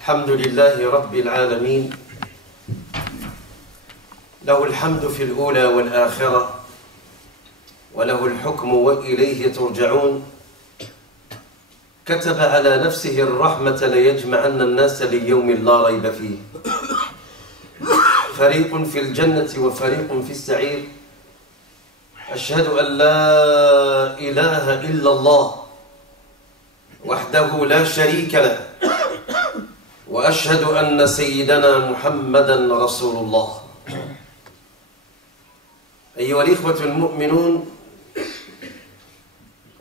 الحمد لله رب العالمين له الحمد في الأولى والآخرة وله الحكم وإليه ترجعون كتب على نفسه الرحمة ليجمعن الناس ليوم لا ريب فيه فريق في الجنة وفريق في السعير أشهد أن لا إله إلا الله وحده لا شريك له وأشهد أن سيدنا محمدا رسول الله. أيها الإخوة المؤمنون،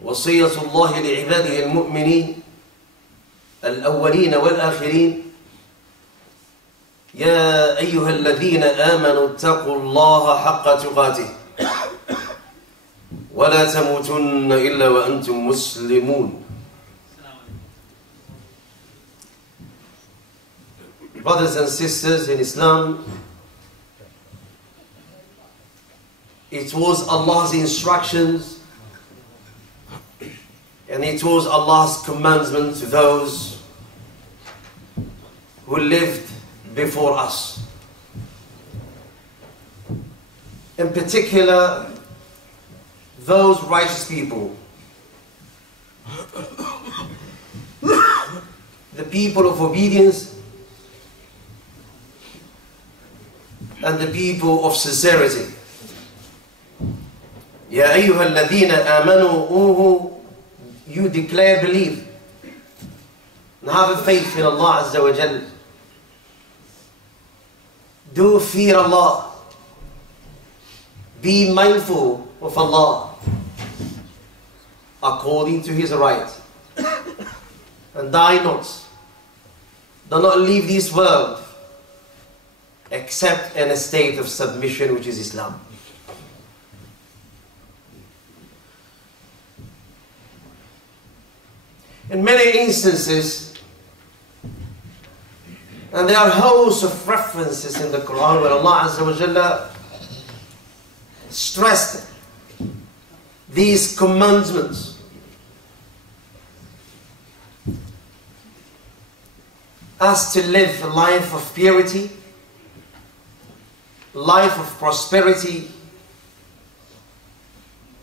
وصية الله لعباده المؤمنين الأولين والآخرين: يا أيها الذين آمنوا اتقوا الله حق تقاته ولا تموتن إلا وأنتم مسلمون. Brothers and sisters in Islam, it was Allah's instructions and it was Allah's commandment to those who lived before us. In particular, those righteous people, the people of obedience and the people of sincerity. Ya ayyuha alladhina amanu, you declare belief and have faith in Allah Azza wa Jal. Do fear Allah. Be mindful of Allah according to His right. And die not. Do not leave this world except in a state of submission, which is Islam. In many instances, and there are hosts of references in the Quran where Allah Azza wa Jalla stressed these commandments. As to live a life of purity, life of prosperity,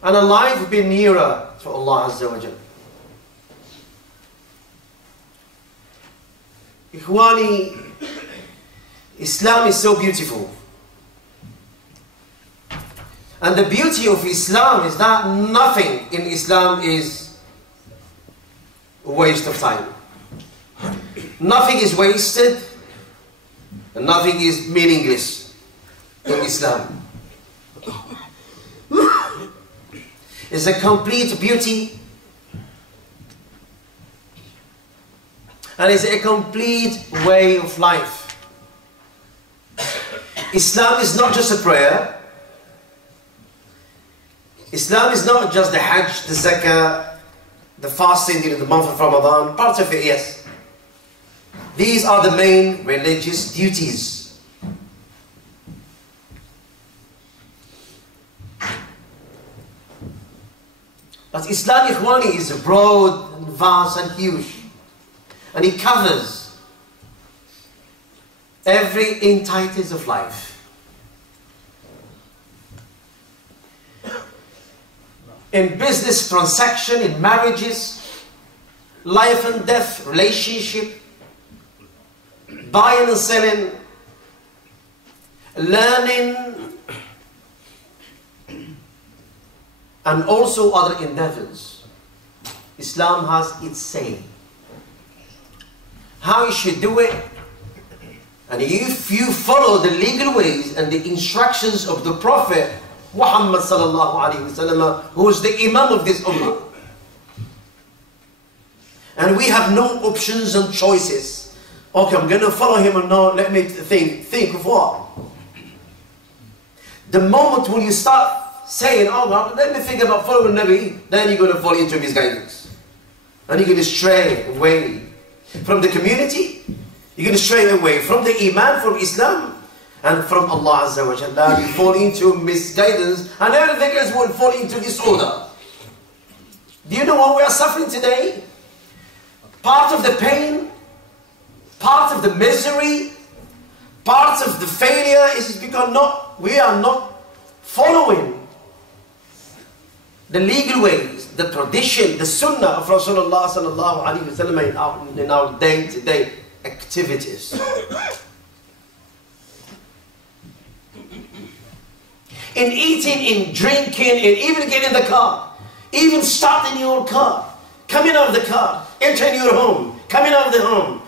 and a life of being nearer to Allah Azza wa Jalla. Ikhwani, Islam is so beautiful. And the beauty of Islam is that nothing in Islam is a waste of time. Nothing is wasted and nothing is meaningless in Islam. It's a complete beauty and it's a complete way of life. Islam is not just a prayer. Islam is not just the Hajj, the Zakah, the fasting in the month of Ramadan. Part of it, yes. These are the main religious duties. But Islam, Ikhwani, is broad and vast and huge. And it covers every entities of life. In business transaction, in marriages, life and death, relationship, buying and selling, learning, and also other endeavors. Islam has its say. How you should do it. And if you follow the legal ways and the instructions of the Prophet Muhammad sallallahu alaihi wasallam, who is the Imam of this ummah. And we have no options and choices. Okay, I'm going to follow him or no, let me think. Think of what? The moment when you start saying, oh God, let me think about following Nabi, then you're going to fall into his guidance. And you're going to stray away from the community. You're going to stray away from the Iman, from Islam, and from Allah Azza wa Jalla. You fall into misguidance, and everything else will fall into disorder. Do you know what we are suffering today? Part of the pain, part of the misery, part of the failure is because we are not following the legal ways, the tradition, the sunnah of Rasulullah sallallahu alaihi wasallam in our day-to-day activities. In eating, in drinking, in even getting in the car, even starting your car, coming out of the car, entering your home, coming out of the home.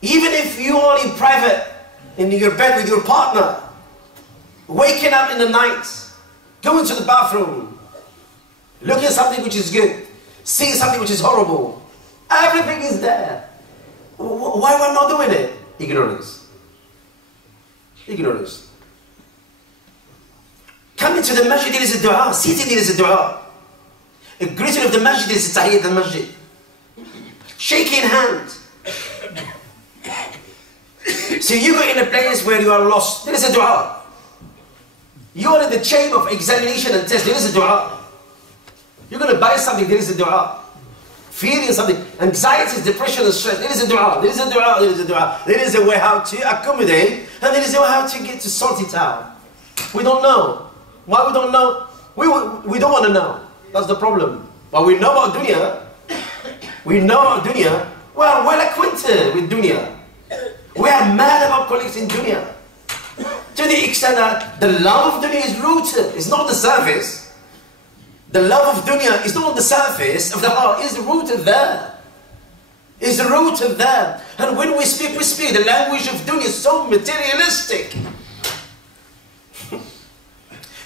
Even if you are in private, in your bed with your partner, waking up in the night, going to the bathroom, looking at something which is good, seeing something which is horrible, everything is there. Why am I not doing it? Ignorance. Ignorance. Coming to the masjid, there is a dua. Sitting, there is a dua. A greeting of the masjid is tahiyyat al-masjid. Shaking hands. So you go in a place where you are lost, there is a dua. You are in the chamber of examination and test, there is a dua. You're going to buy something, there is a dua. Feeling something, anxiety, depression, and stress, there is a dua, there is a dua, there is a dua. There is a way how to accommodate, and there is a way how to get to sort it out. We don't know. Why we don't know? We don't want to know. That's the problem. But we know about dunya. We know about dunya. We are well acquainted with dunya. We are mad about collecting dunya. To the extent that the love of dunya is rooted. It's not the surface. The love of dunya is not on the surface of the heart. It's rooted there. It's rooted there. And when we speak the language of dunya is so materialistic.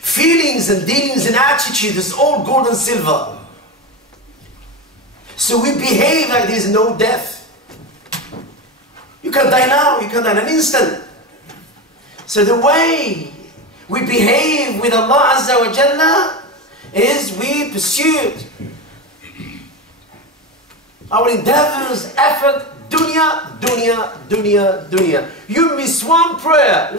Feelings and dealings and attitudes is all gold and silver. So we behave like there is no death. You can die now, you can die in an instant. So the way we behave with Allah Azza wa Jalla is we pursue our endeavors, effort, dunya, dunya, dunya, dunya. You miss one prayer,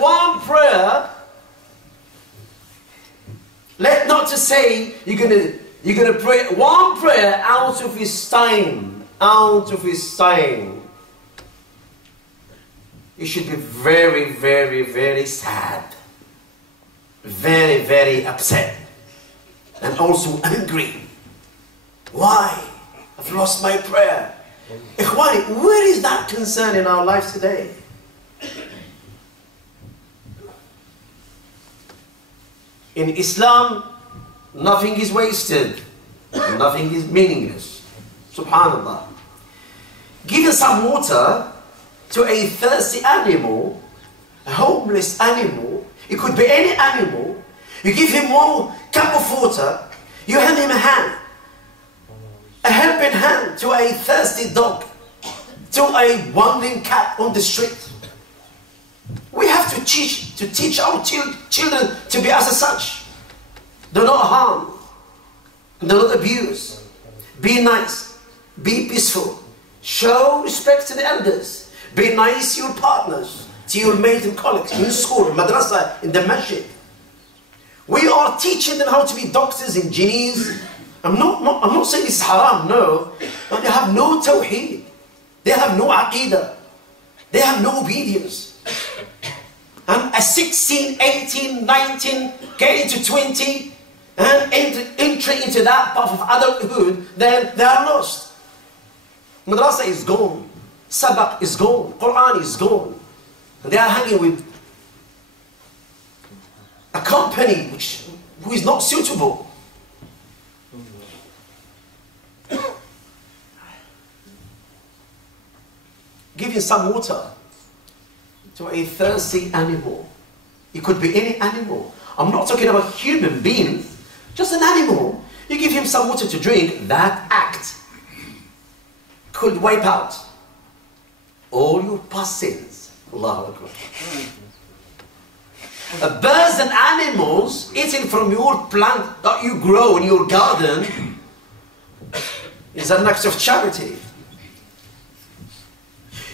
let not to say you're gonna pray one prayer out of his time, You should be very, very, very sad, very, very upset, and also angry. Why? I've lost my prayer. Ikhwani, where is that concern in our lives today? In Islam, nothing is wasted. Nothing is meaningless. Subhanallah. Giving some water to a thirsty animal, a homeless animal, it could be any animal, you give him one cup of water, you hand him a hand, a helping hand to a thirsty dog, to a wandering cat on the street. We have to teach our children to be as such. Do not harm. Do not abuse. Be nice. Be peaceful. Show respect to the elders. Be nice to your partners, to your mates and colleagues, in school, in madrasa, in the masjid. We are teaching them how to be doctors, engineers. I'm not saying it's haram, no. But they have no tawheed. They have no aqidah. They have no obedience. And at 16, 18, 19, getting to 20, and entering into that path of adulthood, then they are lost. Madrasa is gone. Sabak is gone. Quran is gone. And they are hanging with a company who is not suitable. Giving some water to a thirsty animal. It could be any animal. I'm not talking about human beings, just an animal. You give him some water to drink, that act could wipe out all your past sins. Allahu Akbar. Birds and animals eating from your plant that you grow in your garden is an act of charity.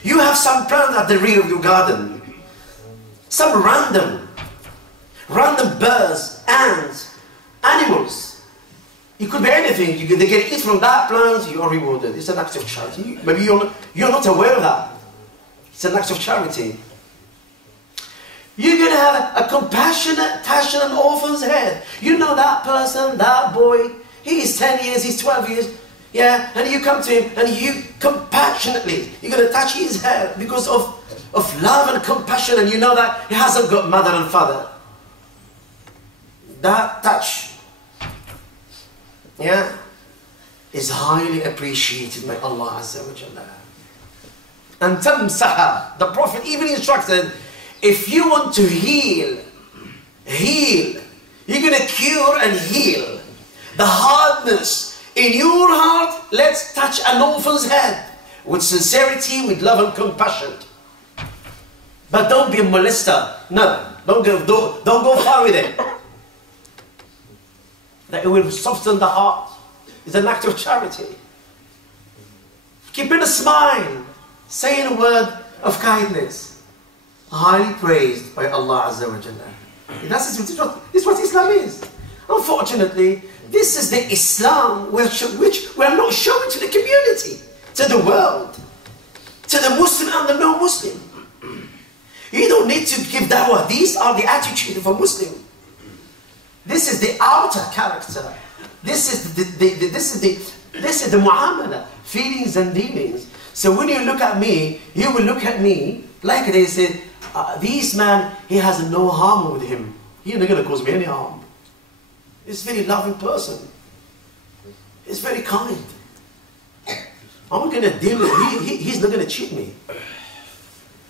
You have some plant at the rear of your garden. Some random birds, ants, animals It could be anything. They get eat from that plant, you are rewarded. It's an act of charity. Maybe you're not aware of that. It's an act of charity. You're going to have a compassionate touch on an orphan's head. You know that person, that boy, he's 10 years, he's 12 years, yeah, and you come to him and you compassionately, you're going to touch his head because of love and compassion, and you know that he hasn't got mother and father. That touch, yeah, is highly appreciated by Allah Azza wa Jalla. And tamsaha, the Prophet even instructed, if you want to heal, you're going to cure and heal the hardness in your heart. Let's touch an orphan's head with sincerity, with love and compassion. But don't be a molester. No, don't go far with it. That it will soften the heart. It's an act of charity. Keeping a smile, saying a word of kindness, highly praised by Allah Azza wa Jalla. This is what Islam is. Unfortunately, this is the Islam which we are not showing to the community, to the world, to the Muslim and the non-Muslim. You don't need to give dawah. These are the attitude of a Muslim. This is the outer character. This is the mu'amala, feelings and dealings. So when you look at me, you will look at me like they said, this man, he has no harm with him. He's not going to cause me any harm. He's a very loving person. He's very kind. I'm going to deal with him. He's not going to cheat me.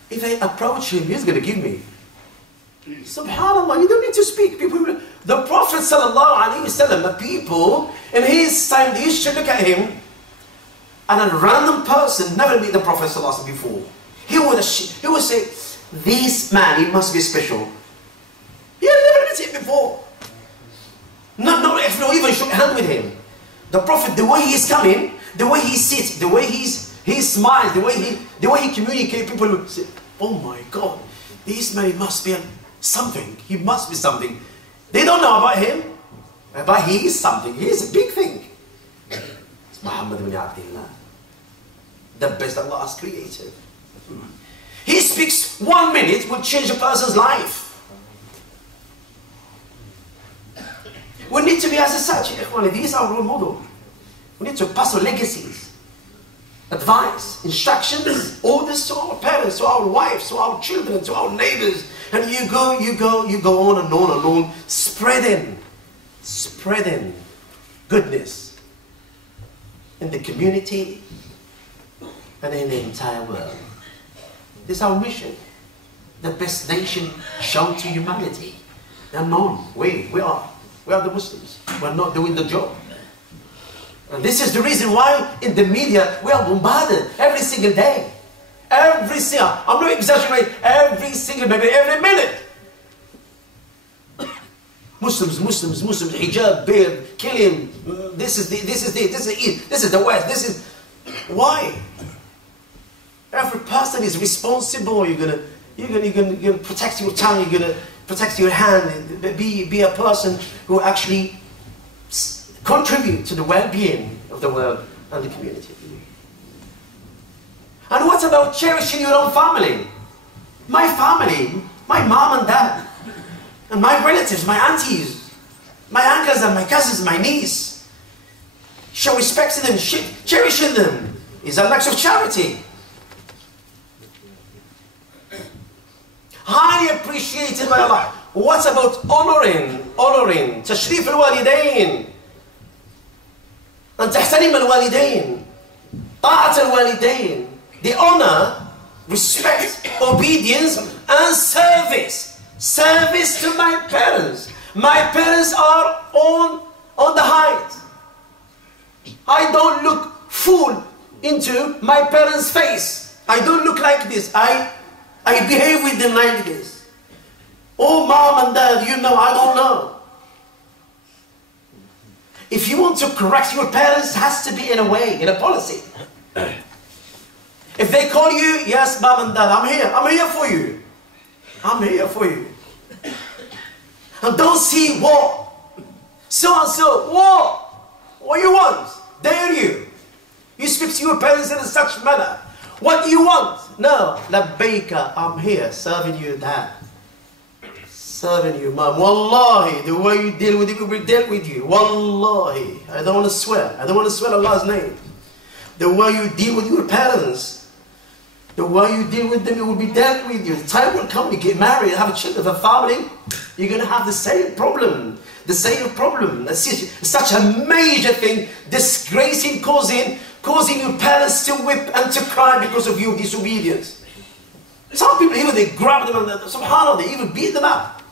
If I approach him, he's going to give me. SubhanAllah, you don't need to speak. The Prophet ﷺ, the people in his time, they used to look at him, and a random person never met the Prophet ﷺ before. He would say, this man, he must be special. He had never met him before. If no even shook hand with him. The Prophet, the way he's coming, the way he sits, the way he smiles, the way he communicates, people would say, oh my God, this man, he must be something. He must be something. They don't know about him, but he is something. He is a big thing. It's Muhammad ibn Abdullah, the best Allah has created. He speaks 1 minute will change a person's life. We need to be as such. These are role models. We need to pass on legacies, advice, instructions, orders to our parents, to our wives, to our children, to our neighbors. And you go on and on and on, spreading goodness in the community and in the entire world. This is our mission. The best nation shown to humanity. And none. We are the Muslims. We're not doing the job. And this is the reason why in the media we are bombarded every single day. I'm not exaggerating, every single maybe every minute. Muslims, hijab, beard, kill him. This is the West. This is why. Every person is responsible. You're gonna protect your tongue. You're gonna protect your hand. Be a person who actually contribute to the well-being of the world and the community. And what about cherishing your own family? My family, my mom and dad, and my relatives, my aunties, my uncles and my cousins, my niece. Show respect to them, cherishing them is an act of charity. Highly appreciated by Allah. What about honoring, tashrif al-walidain, and tahtanim al-walidain, ta'at al-walidain, the honor, respect, obedience, and service. Service to my parents. My parents are on the height. I don't look full into my parents' face. I don't look like this. I behave with them like this. Oh, mom and dad, you know, I don't know. If you want to correct your parents, it has to be in a way, in a policy. If they call you, yes, mom and dad, I'm here for you. I'm here for you. And don't see what. So-and-so, what? What you want? Dare you? You speak to your parents in such manner. What do you want? No. Labbaika, I'm here serving you, Dad. Serving you, Mom. Wallahi, the way you deal with it will be dealt with you. Wallahi. I don't want to swear. I don't want to swear Allah's name. The way you deal with your parents, the way you deal with them, it will be dealt with you. The time will come, you get married, have a children, have a family, you're going to have the same problem. The same problem. That's such a major thing, disgracing, causing your parents to whip and to cry because of your disobedience. Some people, even they grab them and subhanAllah, they even beat them up.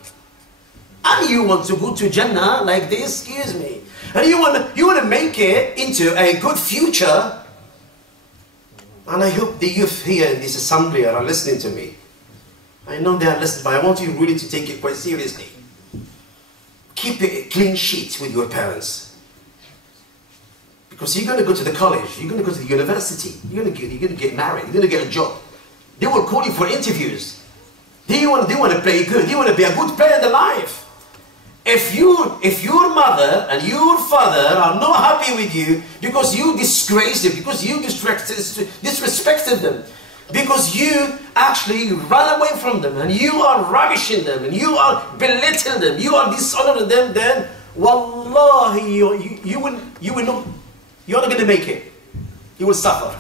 And you want to go to Jannah like this, excuse me. And you want to make it into a good future. And I hope the youth here in this assembly are listening to me. I know they are listening, but I want you really to take it quite seriously. Keep a clean sheet with your parents. Because you're going to go to the college, you're going to go to the university, you're going to get married, you're going to get a job. They will call you for interviews. They want to play good, they want to be a good player in their life. If your mother and your father are not happy with you because you disgraced them, because you disrespected them, because you actually ran away from them and you are ravishing them and you are belittling them, you are dishonoring them, then wallahi you're not going to make it. You will suffer.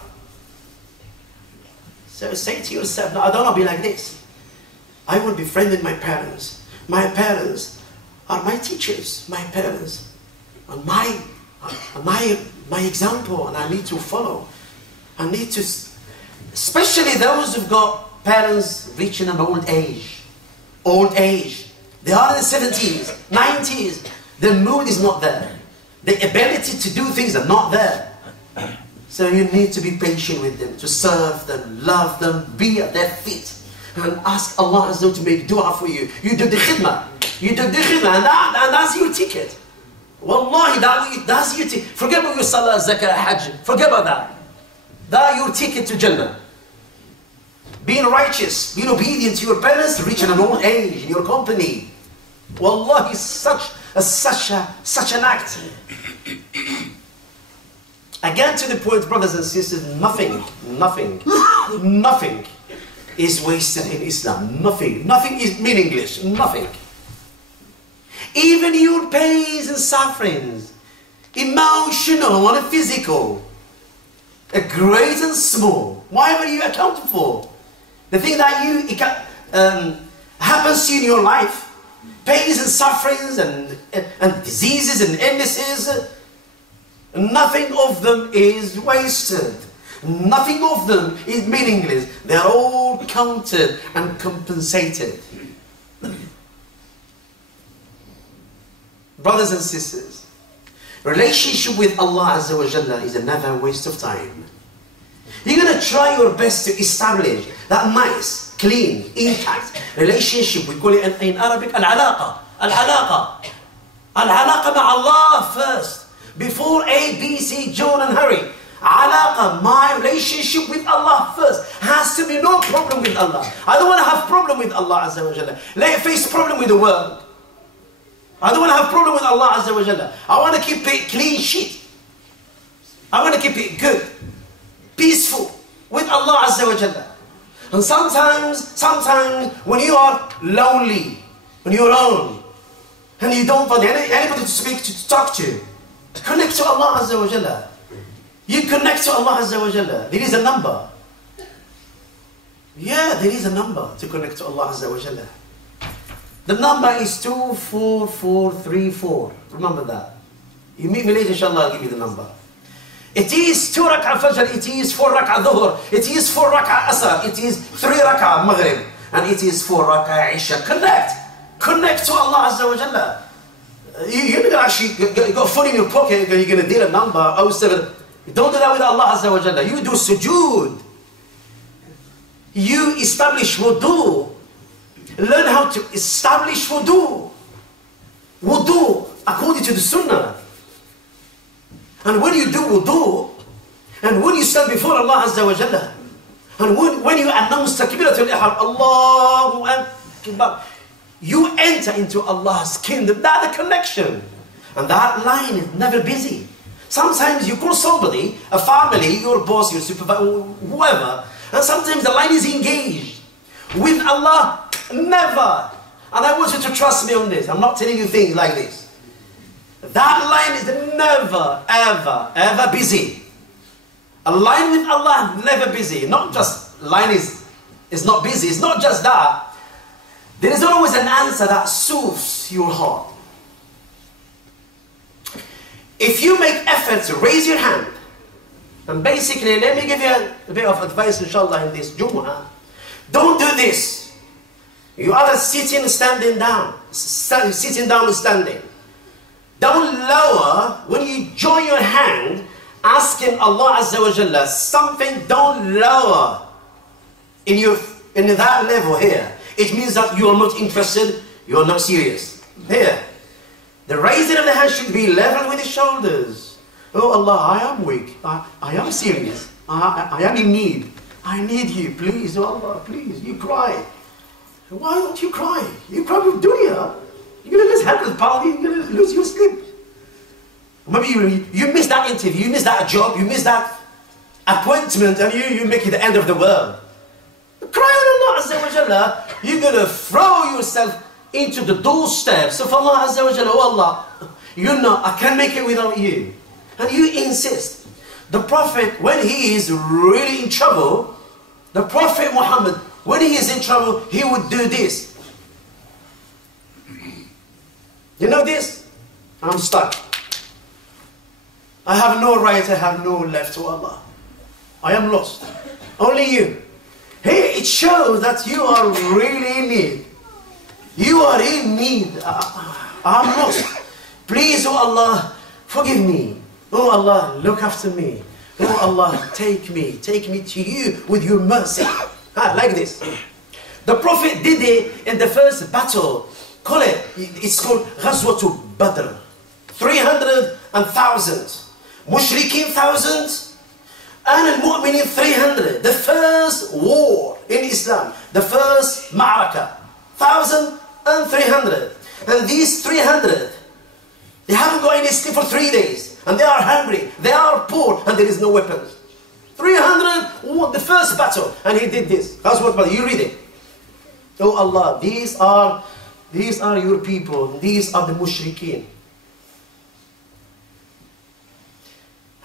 So say to yourself, no, I don't want to be like this. I will befriend my parents. My parents are my teachers. My parents are my example, and I need to follow. I need to, especially those who've got parents reaching an old age. Old age. They are in the 70s, 90s. The mood is not there. The ability to do things are not there. So you need to be patient with them, to serve them, love them, be at their feet, and ask Allah Azza wa Jalla to make dua for you. You do the khidmah. You do the khidmah, and that's your ticket. Wallahi, that's your ticket. Forget about your salah, zakah, hajj. Forget about that. That's your ticket to Jannah. Being righteous, being obedient to your parents, reaching an old age in your company. Wallahi, such an act. Again to the point, brothers and sisters, nothing is wasted in Islam. Nothing is meaningless. Nothing. Even your pains and sufferings, emotional and physical, great and small, whatever you account for, the thing that happens to you in your life, pains and sufferings and diseases and illnesses, nothing of them is wasted. Nothing of them is meaningless. They are all counted and compensated. Brothers and sisters, relationship with Allah Azza wa Jalla is another waste of time. You're going to try your best to establish that nice, clean, intact relationship. We call it in Arabic al-alaqa. Al-alaqa. Al-alaqa ma Allah first. Before A, B, C, John and Harry. Alaqa, my relationship with Allah first. Has to be no problem with Allah. I don't want to have problem with Allah Azza wa Jalla. Let face problem with the world. I don't want to have problem with Allah Azza wa Jalla. I want to keep it clean sheet. I want to keep it good, peaceful with Allah Azza wa Jalla. And sometimes when you are lonely, when you're alone, and you don't find anybody to speak to talk to, connect to Allah Azza wa Jalla. You connect to Allah Azza wa Jalla. There is a number. Yeah, there is a number to connect to Allah Azza wa Jalla. The number is 24434. Remember that. You meet me later, inshallah, I'll give you the number. It is 2 rak'ah Fajr, it is 4 rak'ah Dhuhr, it is 4 rak'ah Asr, it is 3 rak'ah Maghrib, and it is 4 rak'ah Isha. Connect to Allah Azza wa Jalla. You're not going to actually got a phone in your pocket and you're going to deal a number 07. Don't do that with Allah Azza wa Jalla. You do sujood. You establish wudu. Learn how to establish wudu. Wudu according to the sunnah. And when you do wudu, and when you stand before Allah Azza wa Jalla, and when you announce takbiratul ihram, Allahu Akbar, you enter into Allah's kingdom. That's the connection. And that line is never busy. Sometimes you call somebody, a family, your boss, your supervisor, whoever, and sometimes the line is engaged. With Allah, never. And I want you to trust me on this. I'm not telling you things like this. That line is never, ever, ever busy. A line with Allah, never busy. Not just line is not busy. It's not just that. There is always an answer that soothes your heart. If you make effort to raise your hand, and basically, let me give you a bit of advice, inshallah, in this Jummah. Don't do this. You either sitting, standing down, sitting down and standing. Don't lower when you join your hand, asking Allah Azza wa Jalla something. Don't lower in that level here. It means that you are not interested. You are not serious. Here, the raising of the hand should be level with the shoulders. Oh Allah, I am weak. I am serious. I am in need. I need you, please. Oh Allah, please. You cry. Why don't you cry? You cry with dunya. You're going to lose health, pal. You're going to lose your sleep. Maybe you miss that interview, you miss that job, you miss that appointment, and you make it the end of the world. Cry on Allah Azza wa Jalla. You're going to throw yourself into the doorsteps of Allah Azza wa Jalla. Oh Allah, you know, I can't make it without you. And you insist. The Prophet, when he is really in trouble, the Prophet Muhammad, when he is in trouble, he would do this. You know this? I'm stuck. I have no right, I have no left to Allah. I am lost. Only you. Here it shows that you are really in need. You are in need. I'm lost. Please, oh Allah, forgive me. Oh Allah, look after me. Oh Allah, take me to you with your mercy. Like this. The Prophet did it in the first battle. It's called Ghazwatu Badr. 300,000. Mushrikeen thousands. And al-Mu'minin 300. The first war in Islam. The first ma'raka. 1,300. And these 300, they haven't got any sleep for 3 days. And they are hungry. They are poor. And there is no weapons. 300 won the first battle. And he did this. That's what you read it. Oh Allah, these are your people. These are the mushrikeen.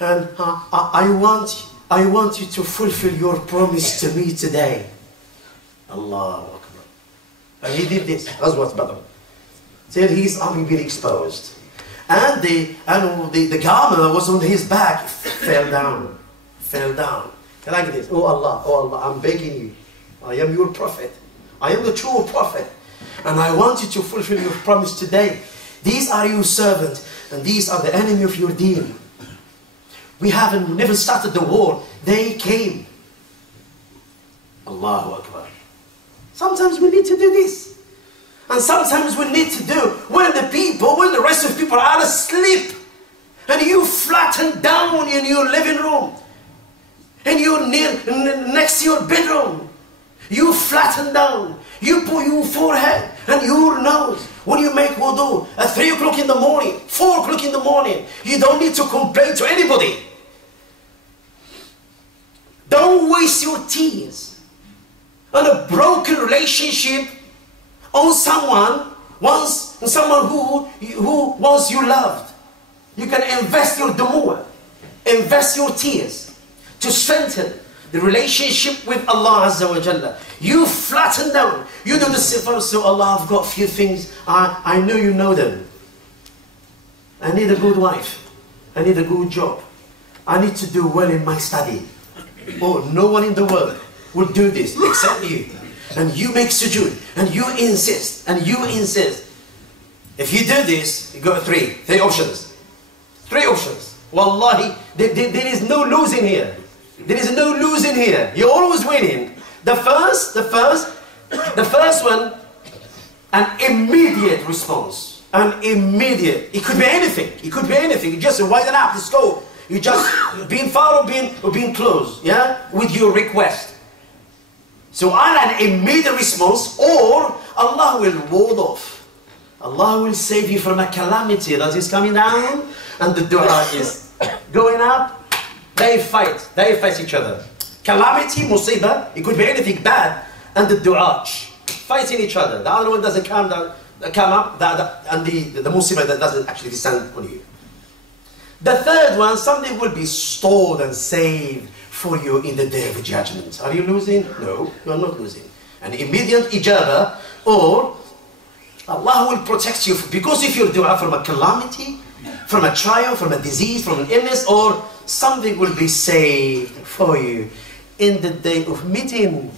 And I want you to fulfill your promise to me today. Allahu Akbar. And he did this. That's what's better. Till his army being exposed. And the garment was on his back. Fell down. Like this. Oh Allah, I'm begging you. I am your prophet. I am the true prophet. And I want you to fulfill your promise today. These are your servants. And these are the enemy of your deen. We never started the war. They came. Allahu Akbar. Sometimes we need to do this. And sometimes we need to do when the rest of people are asleep. And you flatten down in your living room. And you're next to your bedroom. You flatten down. You put your forehead and your nose. When you make wudu at 3 o'clock in the morning, 4 o'clock in the morning, you don't need to complain to anybody. Don't waste your tears on a broken relationship, on someone who once you loved. You can invest your dumua, invest your tears to strengthen the relationship with Allah Azza wa Jalla. You flatten down. You do the sifar, so Allah, I've got a few things. I know you know them. I need a good wife. I need a good job. I need to do well in my study. Oh, no one in the world will do this except you. And you make sujood. And you insist. And you insist. If you do this, you got three options. 3 options. Wallahi, there is no losing here. There is no losing here. You're always winning. The first one, an immediate response. An immediate. It could be anything. It could be anything. You just widen up the scope. You just being far or being close. Yeah? With your request. So either an immediate response or Allah will ward off. Allah will save you from a calamity that is coming down. And the dua is going up, they fight each other. Calamity, musibah, it could be anything bad, and the du'aj, fighting each other. The other one doesn't come up, and the musibah that doesn't actually descend on you. The third one, something will be stored and saved for you in the day of judgment. Are you losing? No, you are not losing. An immediate ijabah, or Allah will protect you because of your dua from a calamity, from a trial, from a disease, from an illness, or something will be saved for you in the day of meeting.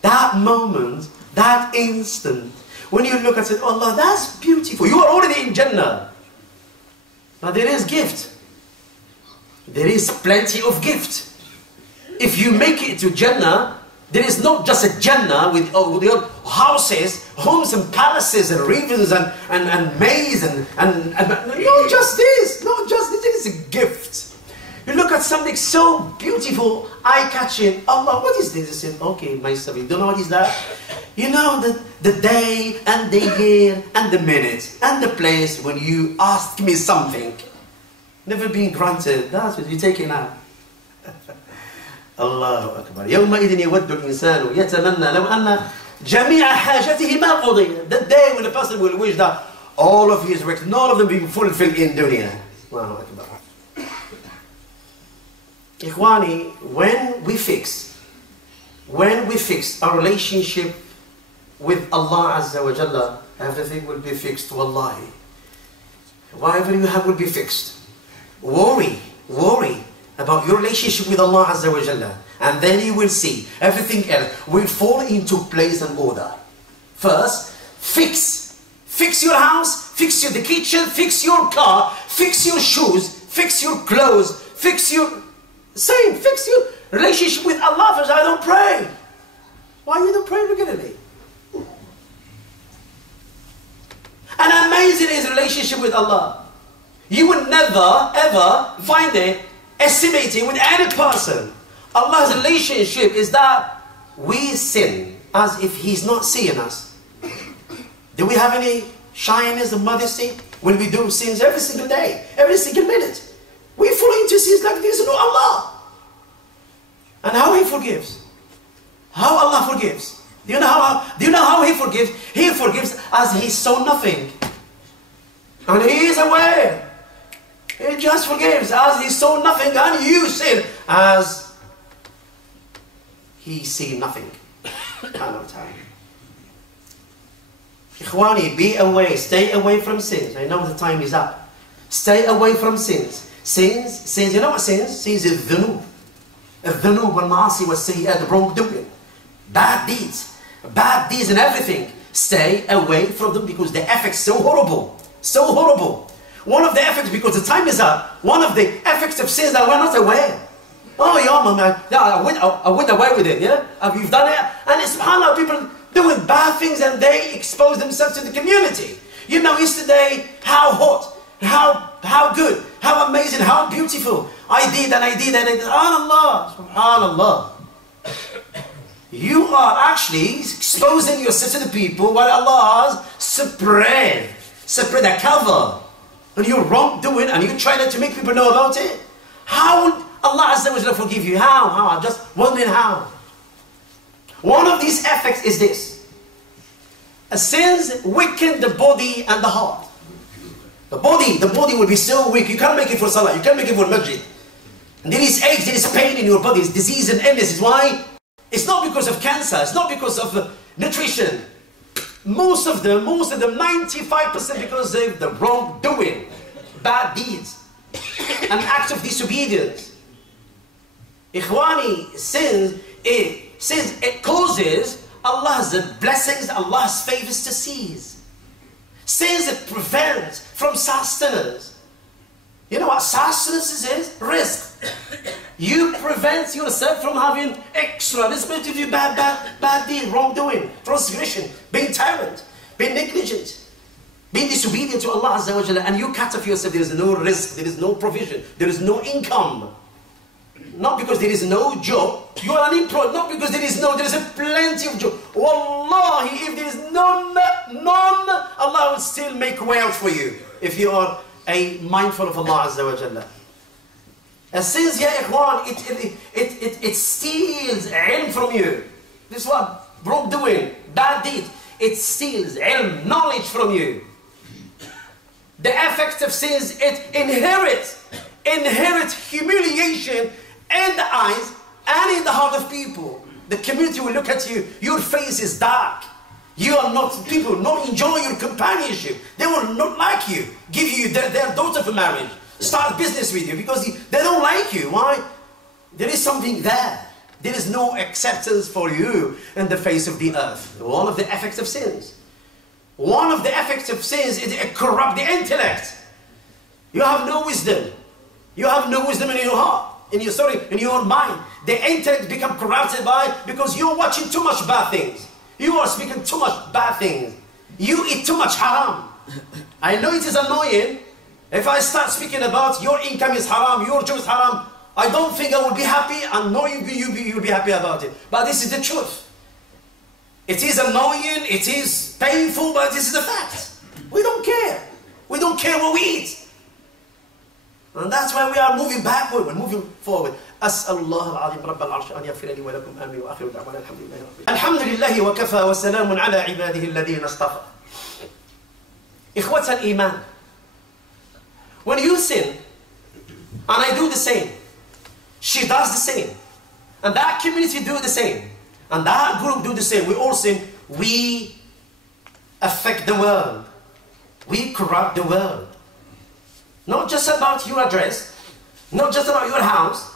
That moment, that instant, when you look and say, oh Allah, that's beautiful. You are already in Jannah. But there is gift. There is plenty of gift. If you make it to Jannah, there is not just a Jannah with your houses, homes and palaces and rivers and maze and not just this, not just this, it is a gift. You look at something so beautiful, eye-catching. Allah, what is this? I said, okay, my son, you don't know what is that? You know the day and the year and the minute and the place when you asked me something. Never been granted. That's what you're taking out. الله أكبر. يومئذ يود الإنسان يتمنى لو أن جميع حاجته ما قضي. The day when a person will wish that all of his works, none of them being fulfilled in dunya. الله أكبر. Ikhwani, when we fix our relationship with Allah Azza wa Jalla, everything will be fixed. Wallahi, whatever you have will be fixed. Worry about your relationship with Allah Azza wa Jalla, and then you will see everything else will fall into place and order. First, fix your house, fix the kitchen, fix your car, fix your shoes, fix your clothes, fix your relationship with Allah. First, I don't pray. Why you don't pray regularly? And amazing is relationship with Allah. You will never ever find it estimating with any person. Allah's relationship is that we sin as if He's not seeing us. Do we have any shyness or modesty when we do sins every single day, every single minute? We fall into sins like this, no Allah. And how He forgives? How Allah forgives? Do you know how He forgives? He forgives as He saw nothing. And He is aware. He just forgives as He saw nothing, and you sin as He see nothing. Ikhwani, be away, stay away from sins. I know the time is up. Stay away from sins. Sins, you know what sins? Sins is dhunub. الذنوب والمعاصي والسيئات, the wrongdoing, bad deeds and everything. Stay away from them because the effect's so horrible. So horrible. One of the effects, because the time is up, one of the effects of sins that we're not aware. Oh, I went away with it, yeah? You've done it. And subhanAllah, people doing bad things and they expose themselves to the community. You know, yesterday, how hot, how good, how amazing, how beautiful. I did. SubhanAllah, SubhanAllah. You are actually exposing yourself to the people while Allah has spread a cover. And you're wrongdoing and you try not to make people know about it. How would Allah Azza wa Jalla forgive you? How? I'm just wondering how. One of these effects is this. Sins weaken the body and the heart. The body will be so weak. You can't make it for salah. You can't make it for masjid. And there is aches, there is pain in your body. It's disease and illness. Why? It's not because of cancer. It's not because of nutrition. Most of them, 95% because of the wrongdoing, bad deeds, and acts of disobedience. Ikhwani, sins, it causes Allah's blessings, Allah's favors to cease. Sins it prevents from sustenance. You know what sustenance is? Risk. You prevent yourself from having extra. This meant to do bad deed, wrongdoing, transgression, being tyrant, being negligent, being disobedient to Allah Azza wa Jalla, and you cut off yourself. There is no risk, there is no provision, there is no income. Not because there is no job, you are unemployed. Not because there is plenty of job. Wallahi, if there is none, Allah will still make wealth for you if you are mindful of Allah Azza wa Jalla. Sins, ya ikhwan, it steals ilm from you. This is what broke doing, bad deed. It steals ilm, knowledge from you. The effect of sins, it inherits humiliation in the eyes and in the heart of people. The community will look at you, your face is dark. You are not, people not enjoy your companionship. They will not like you, give you their daughter for marriage, start business with you because they don't like you. Why? There is something there. There is no acceptance for you in the face of the earth. One of the effects of sins. One of the effects of sins is it corrupt the intellect. You have no wisdom. You have no wisdom in your heart, in your mind. The intellect become corrupted because you're watching too much bad things. You are speaking too much bad things. You eat too much haram. I know it is annoying. If I start speaking about your income is haram, your job is haram, I don't think I will be happy, and nor you'll be happy about it. But this is the truth. It is annoying, it is painful, but this is the fact. We don't care. We don't care what we eat. And that's why we are moving backward, we're moving forward. أسأل الله العظيم رب العرش أن يغفر لي ولكم آمين وآخر دعوانا الحمد لله وكفى وسلام على عباده الذين اصطفى. إخوة الإيمان. When you sin, and I do the same, she does the same, and that community do the same, and that group do the same, we all sin, we affect the world. We corrupt the world. Not just about your address, not just about your house,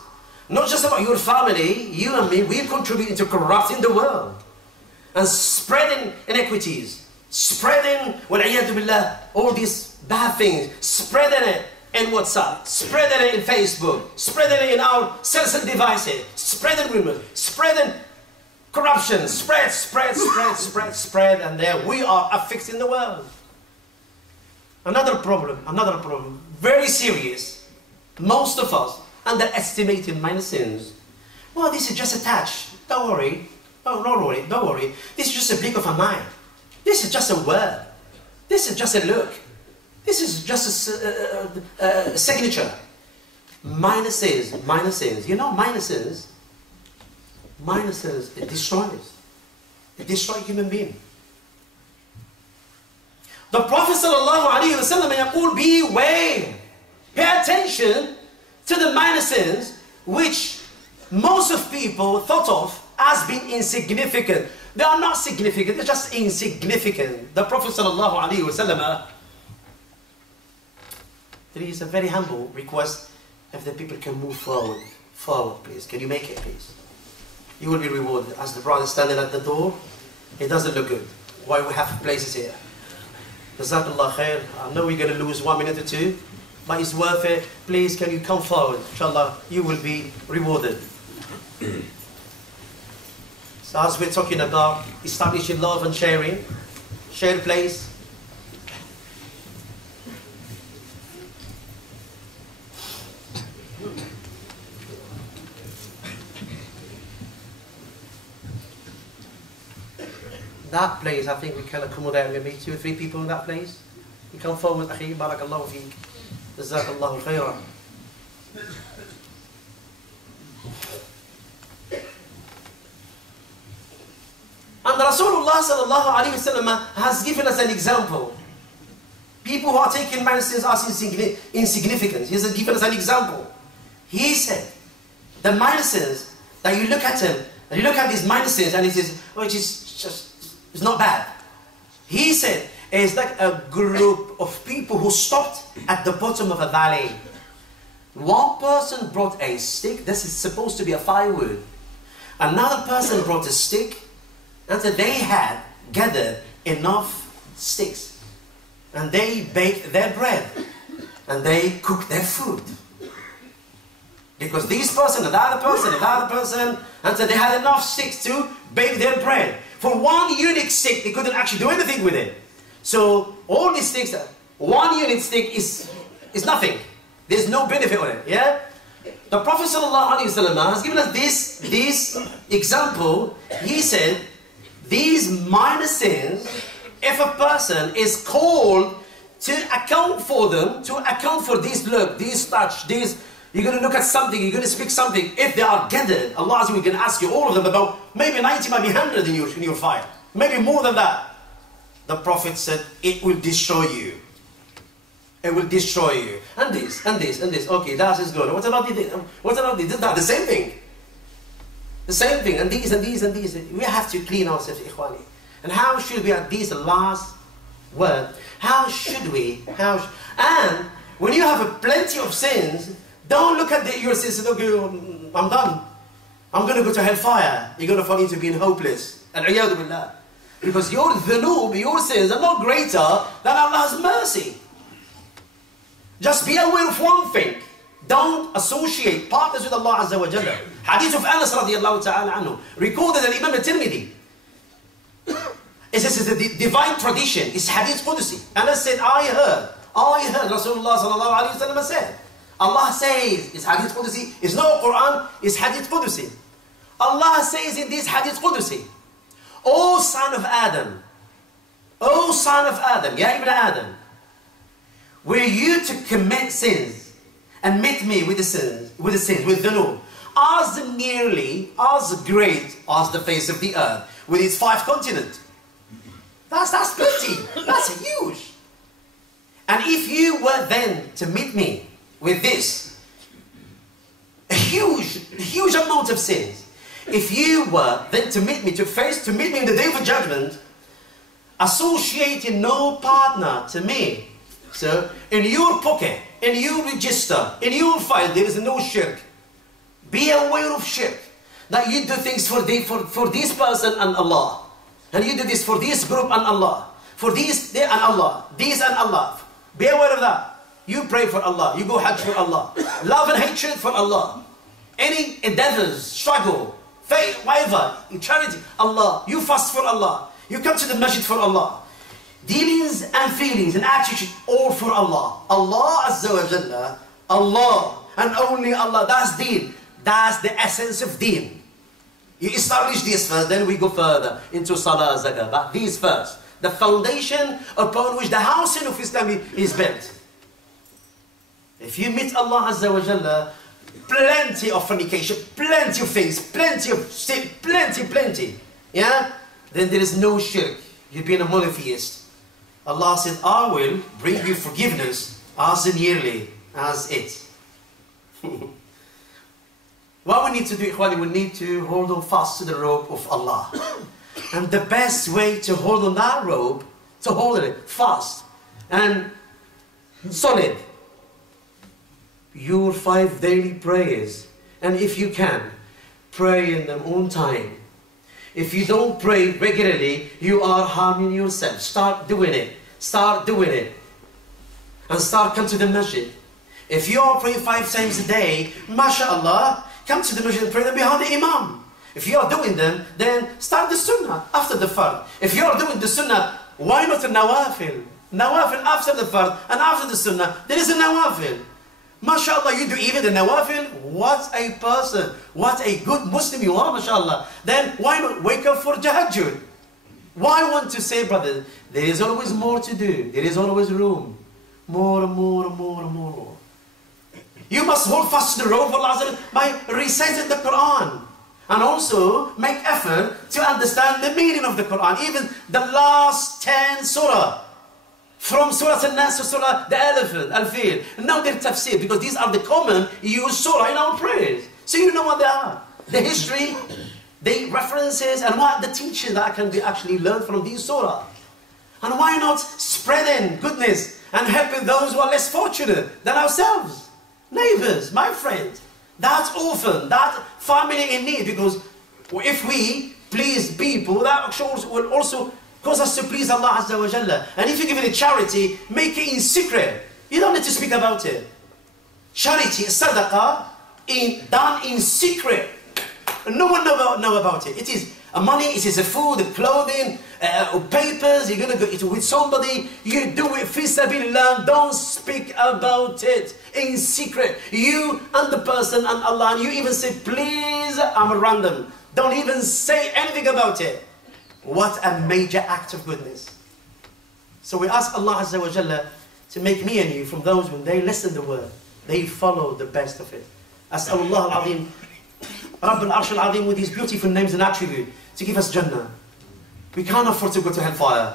not just about your family, you and me, we contribute into corrupting the world and spreading inequities, spreading, wal'iyadu billah, all these bad things, spreading it in WhatsApp, spreading it in Facebook, spreading it in our cellular devices, spreading rumors, spreading corruption, spread, and there we are affecting the world. Another problem, very serious. Most of us underestimating minor sins. Well, this is just a touch. Don't worry. Oh, don't worry. This is just a blink of an eye. This is just a word. This is just a look. This is just a signature. Minor sins. You know, minor sins, it destroys. It destroys human being. The Prophet ﷺ يقول, beware, pay attention to the minor sins which most of people thought of as being insignificant. They are not significant, they're just insignificant. The Prophet ﷺ, there is a very humble request, if the people can move forward please. Can you make it please? You will be rewarded. As the brother standing at the door, it doesn't look good. Why we have places here? Jazakallah khair. I know we're going to lose 1 minute or two, but it's worth it. Please, can you come forward? Inshallah, you will be rewarded. So as we're talking about establishing love and sharing, share place. That place, I think we can accommodate maybe 2 or 3 people in that place. You come forward, akhi, barakallahu feek. Jazakallahu khairan. And Rasulullah sallallahu alayhi wasallam has given us an example. People who are taking minor sins as insignificant. He has given us an example. He said, the minor sins, that you look at them, and you look at these minor sins, and it is, oh, it is just, it's not bad. He said, it's like a group of people who stopped at the bottom of a valley. One person brought a stick, this is supposed to be a firewood. Another person brought a stick, and so they had gathered enough sticks. And they baked their bread. And they cooked their food. Because this person, and the other person, and so they had enough sticks to bake their bread. For one unique stick, they couldn't actually do anything with it. So all these sticks, one unit stick is nothing. There's no benefit on it. Yeah? The Prophet ﷺ has given us this example. He said, these minor sins, if a person is called to account for them, to account for this look, this touch, this You're going to look at something, you're going to speak something. If they are gathered, Allah Azza wa Jalla can ask you, all of them, about maybe 90, maybe 100 in your fire. Maybe more than that. The Prophet said, it will destroy you. It will destroy you. And this, and this, and this. Okay, that is good. What about this? What about this? That, the same thing. The same thing. And these, and these, and these. We have to clean ourselves, ikhwani. And how should we, at this last word, how should we? And when you have plenty of sins, don't look at your sins and okay, I'm done. I'm going to go to hellfire. You're going to fall into being hopeless. Al-iyadu billah. Because your dhunub, your sins are not greater than Allah's mercy. Just be aware of one thing. Don't associate partners with Allah Azza wa Jalla. Hadith of Anas radiallahu ta'ala anhu, recorded in Imam al-Tirmidhi. This is the divine tradition. It's Hadith Qudsi. Anas said, I heard Rasulullah sallallahu alayhi wa sallam said. Allah says, it's Hadith Qudsi. It's not Quran, it's Hadith Qudsi. Allah says in this Hadith Qudsi, O son of Adam, Ya Ibn Adam, were you to commit sins and meet me with the dhunub, as nearly, as great as the face of the earth, with its 5 continents. That's plenty. That's huge. And if you were then to meet me with this, a huge amount of sins, if you were then to meet me, to meet me in the day of judgment, associating no partner to me. So, in your pocket, in your register, in your file, there is no shirk. Be aware of shirk. That you do things for this person and Allah. And you do this for this group and Allah. For this and Allah. These and Allah. Be aware of that. You pray for Allah. You go Hajj for Allah. Love and hatred for Allah. Any endeavors, struggle, faith, whatever, charity, Allah. You fast for Allah. You come to the masjid for Allah. Dealings and feelings and attitude, all for Allah. Allah Azza wa Jalla, Allah and only Allah. That's deen. That's the essence of deen. You establish this first, then we go further into Salah, Zakah. But these first. The foundation upon which the house of Islam is built. If you meet Allah Azza wa Jalla, plenty of fornication, plenty of things, plenty of sin, plenty. Yeah? Then there is no shirk. You've been a monotheist. Allah said, I will bring you forgiveness as nearly as it. What we need to do, ikhwani, we need to hold on fast to the rope of Allah. And the best way to hold on that rope, to hold it fast and solid, your 5 daily prayers. And if you can, pray in them on time. If you don't pray regularly, you are harming yourself. Start doing it. Start doing it. And start come to the masjid. If you are praying 5 times a day, mashallah, come to the masjid and pray them behind the imam. If you are doing them, then start the sunnah after the fard. If you are doing the sunnah, why not a nawafil? Nawafil after the fard and after the sunnah, there is a nawafil. MashaAllah, you do even the nawafil. What a person, what a good Muslim you are, MashaAllah. Then why not wake up for tahajjud? Why want to say, brother, there is always more to do. There is always room. More. You must hold fast to the rope of Allah by reciting the Quran. And also make effort to understand the meaning of the Quran. Even the last 10 surah. From Surah Al-Nas to Surah the Elephant, Al-Fil. Now they're tafsir, because these are the common used surah in our prayers. So you know what they are. The history, the references, and what the teaching that can be actually learned from these surah. And why not spreading goodness and helping those who are less fortunate than ourselves? Neighbors, my friends, that orphan, that family in need. Because if we please people, that will also cause us to please Allah Azza wa Jalla. And if you give it a charity, make it in secret. You don't need to speak about it. Charity, sadaqah, done in secret. No one know about it. It is money, it is a food, clothing, papers. You're going to go eat with somebody. You do it fi sabilillah. Don't speak about it in secret. You and the person and Allah. And you even say, please, I'm random. Don't even say anything about it. What a major act of goodness. So we ask Allah Azza wa Jalla to make me and you from those when they listen the word they follow the best of it. As'alullah al-Azim, Rabb al-Arsh al-Azim, with his beautiful names and attributes, to give us Jannah. We can't afford to go to hellfire.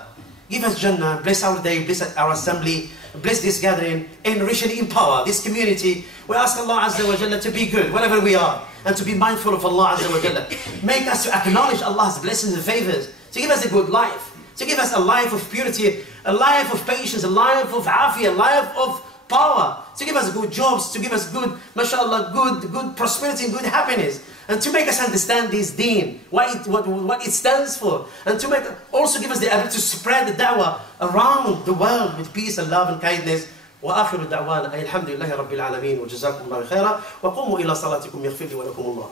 Give us Jannah, bless our day, bless our assembly, bless this gathering, and richly empower this community. We ask Allah Azza wa Jalla to be good wherever we are, and to be mindful of Allah Azza wa Jalla. Make us to acknowledge Allah's blessings and favors, to give us a good life, to give us a life of purity, a life of patience, a life of afiyah, a life of power, to give us good jobs, to give us good, mashallah, good prosperity and good happiness, and to make us understand this deen, what it stands for, and to also give us the ability to spread the da'wah around the world with peace and love and kindness. وآخر دعوانا الحمد لله رب العالمين وجزاكم الله خيرا وقوموا إلى صلاتكم يغفر لي ولكم الله.